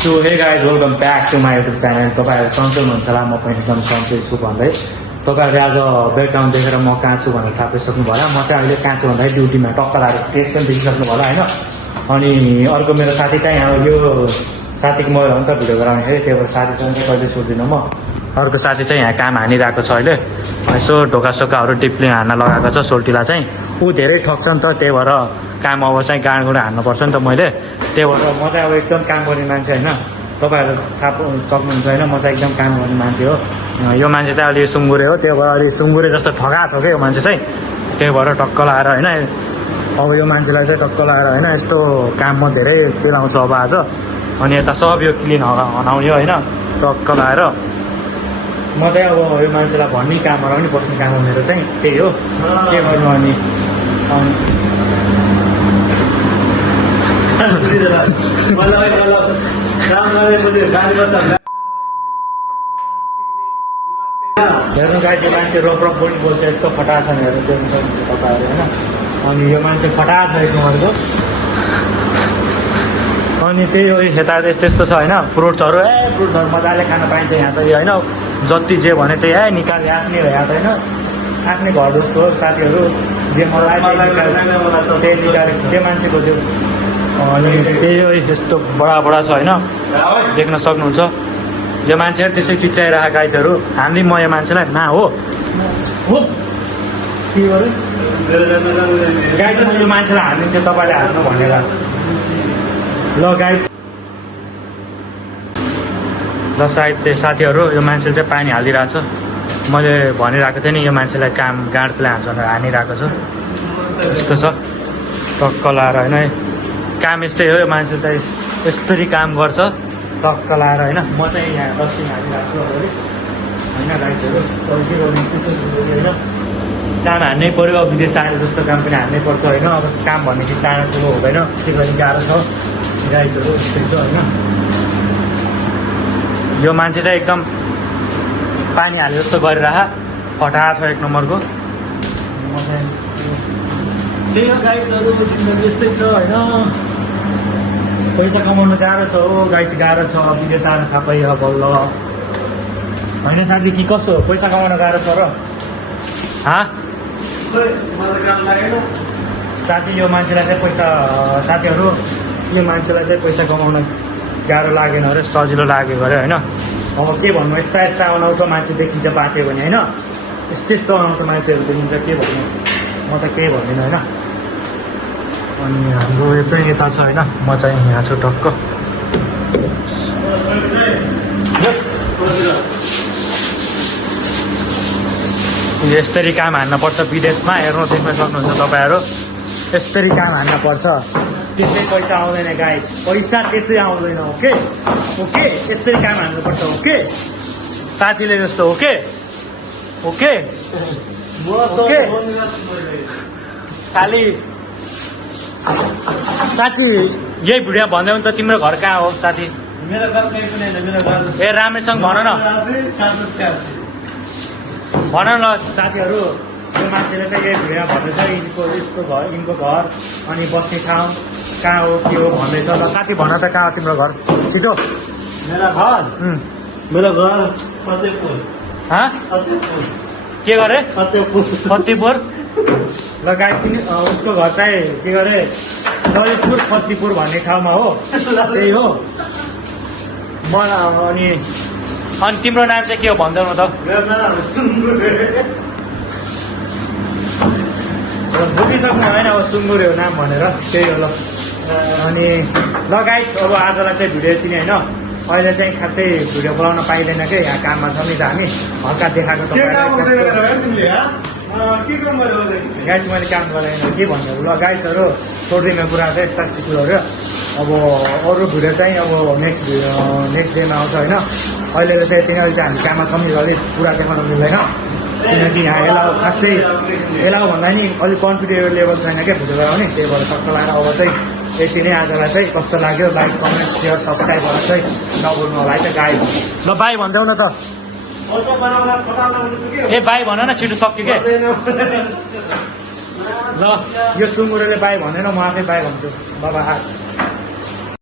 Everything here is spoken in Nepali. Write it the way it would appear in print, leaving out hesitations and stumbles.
So hey guys welcome back to my YouTube channel. तपाईँहरू सन्चै हुनुहुन्छ होला, म पनि एकदम सन्चै छु भन्दै तपाईँहरूले आज ब्याकग्राउन्ड देखेर म कहाँ छु भनेर थाहा पाइसक्नु भयो होला। म चाहिँ अहिले कहाँ छु भन्दाखेरि ड्युटीमा टक्क लागेर टेस्ट पनि देखिसक्नु भयो होला होइन। अनि अर्को मेरो साथी चाहिँ अब यो साथीको मोबाइल हो नि त भिडियो गराउने थिएँ, त्यही भएर साथीसँग चाहिँ कहिले सोध्दिनँ म। अर्को साथी चाहिँ यहाँ काम हानिरहेको छ अहिले, यसो ढोकासोकाहरू टिप्लिङ हान्न लगाएको छ। सोल्टीलाई चाहिँ ऊ धेरै ठग्छ नि त, त्यही भएर काम अब चाहिँ गाँड हान्नुपर्छ नि त मैले। त्यही भएर म चाहिँ अब एकदम काम गर्ने मान्छे होइन, तपाईँहरू थाहा सक्नुहुन्छ होइन। म चाहिँ एकदम काम गर्ने मान्छे हो। यो मान्छे चाहिँ अलि सुँगुरे हो, त्यही भएर अलि सुँगुरे जस्तो ठगा छ क्या यो मान्छे चाहिँ। त्यही भएर टक्क लगाएर होइन, अब यो मान्छेलाई चाहिँ टक्क लगाएर होइन यस्तो काम म धेरै पेलाउँछु अब आज। अनि यता सब यो क्लिन हनाउने होइन टक्क लगाएर। म चाहिँ अब यो मान्छेलाई भन्ने कामहरू पनि बस्ने काम हो मेरो चाहिँ, त्यही हो के गर्नु। अनि हेर्नु गाइस, यो मान्छे रोप पनि बोल्छ, यस्तो फटा छ हेर्नु देख्नु सक्नुहुन्छ तपाईँहरू होइन। अनि यो मान्छे फटा छ एक नम्बरको। अनि त्यही हो, यता यस्तो यस्तो छ होइन। फ्रुट्सहरू फ्रुट्सहरू मजाले खान पाइन्छ यहाँ चाहिँ होइन। जति जे भने त्यही निकाल्ने आफ्नै हो यहाँ त होइन, आफ्नै घर जस्तो हो। साथीहरू जे मलाई त्यही निकालेको त्यो मान्छेको त्यो। अनि त्यही हो, यस्तो बडा छ होइन, देख्न सक्नुहुन्छ। यो मान्छेहरू त्यसै चिच्याइरहेको गाइजहरू हामी म यो मान्छेलाई ना हो के गर्यो गाइज, यो मान्छेलाई हानिदिन्थ्यो तपाईँले हान्नु भनेर। ल गाइज ल सायद त्यो साथीहरू यो मान्छेले चाहिँ पानी हालिरहेको छ। मैले भनिरहेको थिएँ नि यो मान्छेलाई काम गाँड प्ले हान्छ भनेर हानिरहेको छ। यस्तो छ टक्क लाएर होइन, काम यस्तै हो। यो मान्छे चाहिँ यस्तरी काम गर्छ टक्क लाएर होइन। म चाहिँ यहाँ डस्टिङ हालिरहेको छु अगाडि होइन गाइजहरू। के गर्नु होइन, काम हान्नै पऱ्यो। अब विदेश आएर जस्तो काम पनि हान्नै पर्छ होइन। अब काम भनेपछि सानो ठुलो हुँदैन, त्यो पनि गाह्रो छ गाइजहरू। त्यस्तै छ होइन। यो मान्छे चाहिँ एकदम पानी हाले जस्तो गरिरह फटा छ एक नम्बरको। म चाहिँ त्यही हो गाइजहरू, जिन्दगी यस्तै छ होइन। पैसा कमाउनु गाह्रो छ हो गाइज, गाह्रो छ। विदेश आएर थाहा पाइयो बल्ल होइन साथी कि कसो पैसा कमाउन गाह्रो छ र साथी। यो मान्छेलाई चाहिँ पैसा साथीहरू यो मान्छेलाई चाहिँ पैसा कमाउन गाह्रो लागेन अरे, सजिलो लाग्यो अरे होइन। अब के भन्नु, यस्ता यस्ता अनाउँछ मान्छे देखिन्छ बाँच्यो भने होइन। यस्तो यस्तो अनाउँछ मान्छेहरू देखिन्छ, के भन्नु म त केही भन्दिनँ होइन। अनि हाम्रो यो चाहिँ यता छ होइन, म चाहिँ यहाँ छु टक्क। यस्तरी काम हान्नुपर्छ विदेशमा, हेर्नु देख्न सक्नुहुन्छ तपाईँहरू। यस्तरी काम हान्नुपर्छ, त्यसै पैसा आउँदैन गाइस, पैसा त्यसै आउँदैन। ओके ओके, यस्तरी काम हान्नुपर्छ। ओके साथीले जस्तो। ओके ओके ओके खालि साथी यही भिडियो भन्दै हुन्छ तिम्रो घर कहाँ हो साथी? मेरो घर कहीँ पनि होइन, मेरो घर ए राम्रैसँग भन न भन न साथीहरू। यो मान्छेले चाहिँ यही भिडियो भन्दैछ यिनको घर अनि बस्ने ठाउँ कहाँ हो के हो भन्दैछ। ल साथी भन त कहाँ हो तिम्रो घर छिटो? मेरो घर फतेहपुर। के गरे? फतेहपुर। ल गाई उसको घर चाहिँ के गरे ललितपुर फतेहपुर भन्ने ठाउँमा हो, त्यही हो। अनि तिम्रो नाम चाहिँ के हो भन्छौ त? बुझिसक्नु होइन अब सुँगुरे हो नाम भनेर, त्यही हो। ल अनि ल गाइस अब आजलाई चाहिँ भिडियो यति नै होइन। अहिले चाहिँ खासै भिडियो बोलाउन पाइँदैन क्या, यहाँ काममा छ नि त हामी। हल्का देखाएको गाइस मैले काम गरेन के भन्नु। ल गाइसहरू छोडिदिने कुरा चाहिँ यस्ता यस्तो कुरोहरू। अब अरू भिडियो चाहिँ अब नेक्स्ट डेमा आउँछ होइन। अहिले चाहिँ यति नै, अहिले चाहिँ हामी काममा छौँ नि, अलिक पुरा देखाउन मिल्दैन किनकि यहाँ एलाउ खासै एलाउ भन्दा नि अलिक कन्फिडेन्ट लेभल छैन क्या भिडियो गराउने। त्यही भएर टक्क लगाएर अब चाहिँ यति नै आजलाई चाहिँ। कस्तो लाग्यो लाइक कमेन्ट सेयर सब्सक्राइब गरेर चाहिँ नभुल्नु होला है त गाई। ल बाई भनिदेऊ न त। ए बाई भन न, छिटो सक्यो के। ल यो सुँगुरले बाई भनेन, म आफै बाई भन्छु। बाबा हात